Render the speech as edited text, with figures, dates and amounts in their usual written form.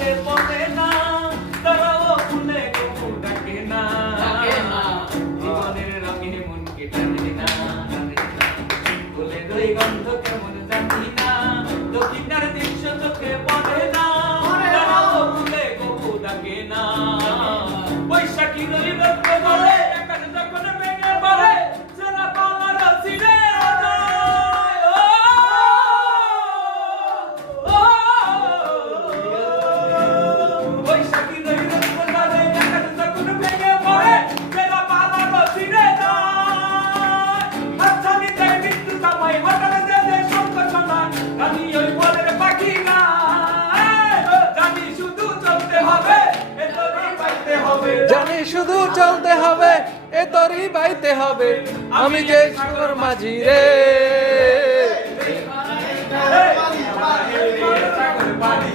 চোখে পড়ে না, তারাও ফুলে কবু ডাকে না। জীবনের রঙে মনকে টানে না, ফুলের ওই গন্ধ কেমন জানি না, দক্ষিণার দৃশ্য চোখে পড়ে না, তারাও ফুলে কবু ডাকে না। বৈশাখীর ওই রক্ত বলে আকাশ যখন ভেঙে পড়ে, সেনা পালার ছিঁড়ে যায়। বৈশাখীর ওই রক্ত বলে আকাশ যখন ভেঙে পড়ে, সেনা পালার ছিঁড়ে যায়। হাতছানি দেয় মৃত্যু তামাই, হঠাৎ দেশে সংকট নাই, আমি ওই বলের পাখি না। জানি শুধু চলতে হবে, এ তরি পাইতে হবে। জানি শুধু চলতে হবে, এ তরি বাইতে হবে। আমি যে সাগর মাঝি রে। সাগর পানি